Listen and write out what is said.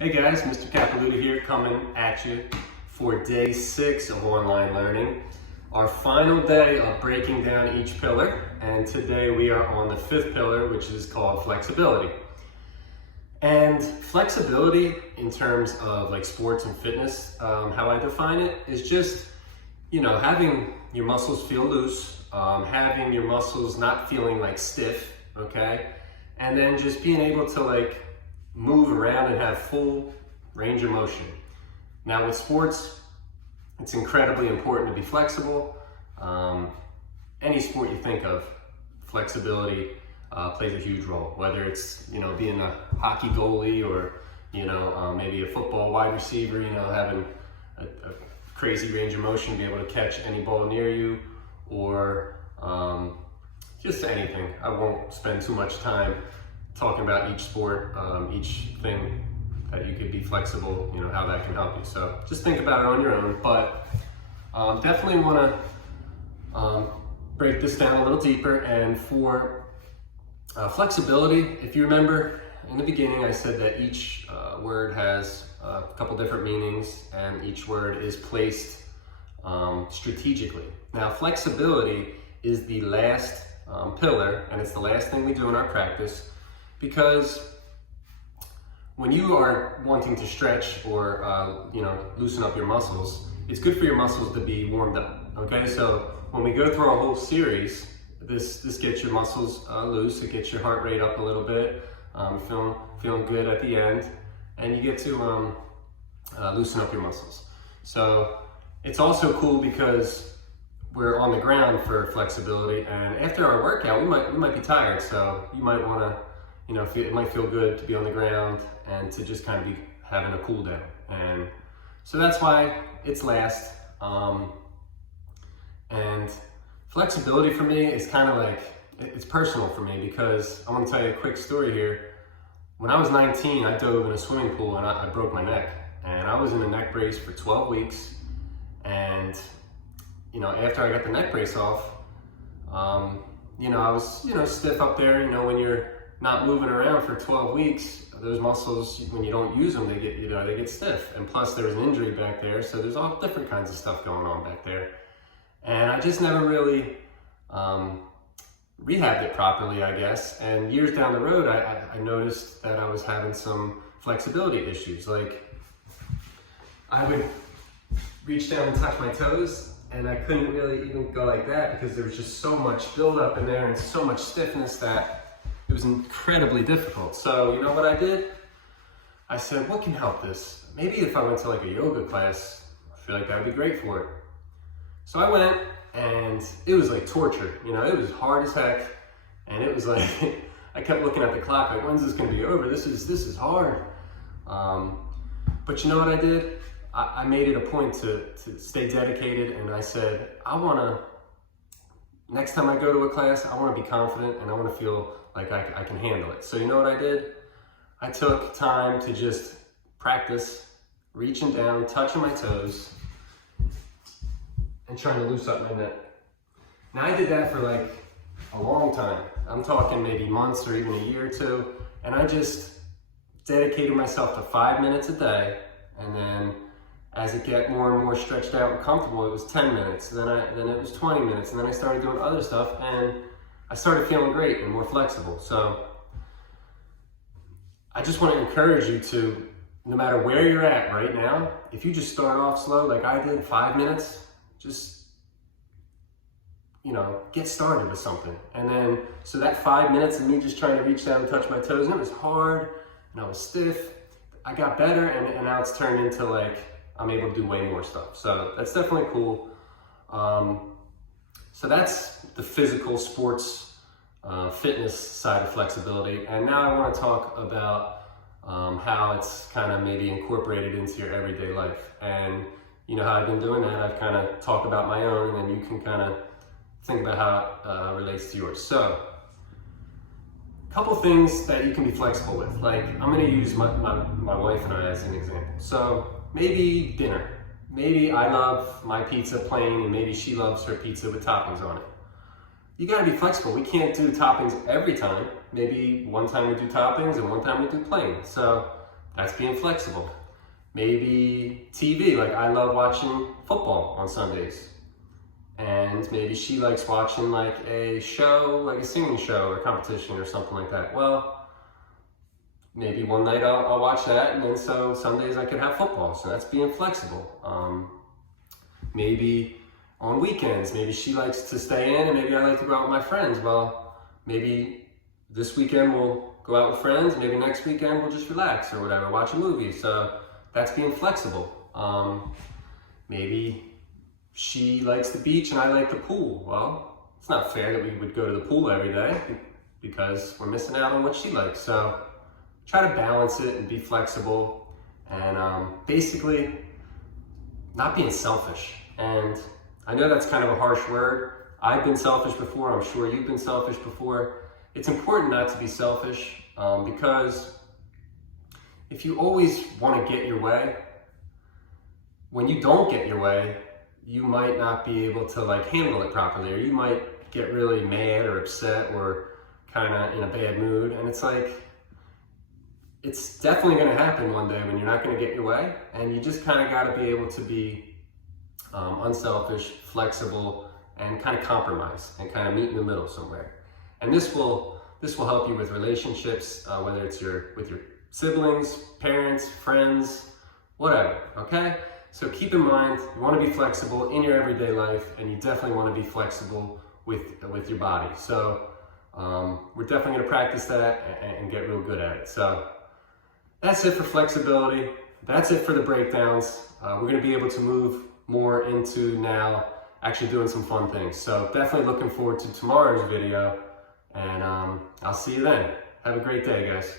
Hey guys, Mr. Capilouta here coming at you for day 6 of online learning. Our final day of breaking down each pillar, and today we are on the 5th pillar, which is called flexibility. And flexibility in terms of like sports and fitness, how I define it is just, having your muscles feel loose, having your muscles not feeling like stiff, okay? And then just being able to move around and have full range of motion. Now with sports, it's incredibly important to be flexible. Any sport you think of, flexibility plays a huge role. Whether it's being a hockey goalie or maybe a football wide receiver, having a crazy range of motion, be able to catch any ball near you, or just anything. I won't spend too much time talking about each sport, each thing that you could be flexible, how that can help you. So just think about it on your own, but definitely want to break this down a little deeper. And for flexibility, if you remember in the beginning, I said that each word has a couple different meanings and each word is placed strategically. Now, flexibility is the last pillar, and it's the last thing we do in our practice, because when you are wanting to stretch or loosen up your muscles, it's good for your muscles to be warmed up. Okay, so when we go through our whole series, this gets your muscles loose. It gets your heart rate up a little bit, feeling good at the end, and you get to loosen up your muscles. So it's also cool because we're on the ground for flexibility, and after our workout, we might be tired. So you might want to, it might feel good to be on the ground and to just kind of be having a cool down. And so that's why it's last. And flexibility for me is kind of it's personal for me, because I want to tell you a quick story here. When I was 19, I dove in a swimming pool and I broke my neck. And I was in a neck brace for 12 weeks. And, after I got the neck brace off, I was, stiff up there. When you're not moving around for 12 weeks, those muscles, when you don't use them, they get stiff. And plus there was an injury back there, so there's all different kinds of stuff going on back there. And I just never really rehabbed it properly, I guess. And years down the road, I noticed that I was having some flexibility issues. Like, I would reach down and touch my toes, and I couldn't really even go like that because there was just so much buildup in there and so much stiffness that it was incredibly difficult. So you know what I did? I said, what can help this? Maybe if I went to a yoga class, I feel like that would be great for it. So I went, and it was like torture. It was hard as heck, and it was like, I kept looking at the clock, like, when's this gonna be over? This is hard. But you know what I did? I made it a point to stay dedicated, and I said, next time I go to a class, I wanna be confident, and I wanna feel like I can handle it. So you know what I did? I took time to just practice reaching down, touching my toes, and trying to loosen up my neck. Now I did that for a long time. I'm talking maybe months or even a year or two, and I just dedicated myself to 5 minutes a day, and then as it got more and more stretched out and comfortable, it was 10 minutes, then it was 20 minutes, and then I started doing other stuff, and I started feeling great and more flexible. So I just want to encourage you to, no matter where you're at right now, if you just start off slow like I did, 5 minutes, just get started with something. And then, so that 5 minutes of me just trying to reach down and touch my toes, and it was hard, and I was stiff, I got better, and now it's turned into I'm able to do way more stuff. So that's definitely cool. So that's the physical sports, fitness side of flexibility. And now I want to talk about how it's kind of maybe incorporated into your everyday life. And how I've been doing that, I've kind of talked about my own, and then you can kind of think about how it relates to yours. So, a couple things that you can be flexible with. I'm going to use my wife and I as an example. So, maybe dinner. Maybe I love my pizza plain, and maybe she loves her pizza with toppings on it. You got to be flexible. We can't do toppings every time. Maybe one time we do toppings and one time we do plain. So That's being flexible. Maybe TV, like I love watching football on Sundays. And maybe she likes watching like a show, like a singing show or competition or something like that. Well, maybe one night I'll watch that, and then so some days I could have football. So that's being flexible. Maybe on weekends, maybe she likes to stay in and maybe I like to go out with my friends. Well, maybe this weekend we'll go out with friends, maybe next weekend we'll just relax or whatever, watch a movie. So that's being flexible. Maybe she likes the beach and I like the pool. Well, it's not fair that we would go to the pool every day because we're missing out on what she likes. So try to balance it and be flexible and basically not being selfish. And I know that's kind of a harsh word. I've been selfish before. I'm sure you've been selfish before. It's important not to be selfish because if you always want to get your way, when you don't get your way, you might not be able to like handle it properly, or you might get really mad or upset or kind of in a bad mood. And it's like, it's definitely going to happen one day when you're not going to get your way, and you just kind of got to be able to be unselfish, flexible, and kind of compromise and kind of meet in the middle somewhere. And this will help you with relationships, whether it's with your siblings, parents, friends, whatever. Okay. So keep in mind, you want to be flexible in your everyday life, and you definitely want to be flexible with your body. So we're definitely going to practice that and get real good at it. So that's it for flexibility. That's it for the breakdowns. We're going to be able to move more into now actually doing some fun things. So definitely looking forward to tomorrow's video, and I'll see you then. Have a great day, guys.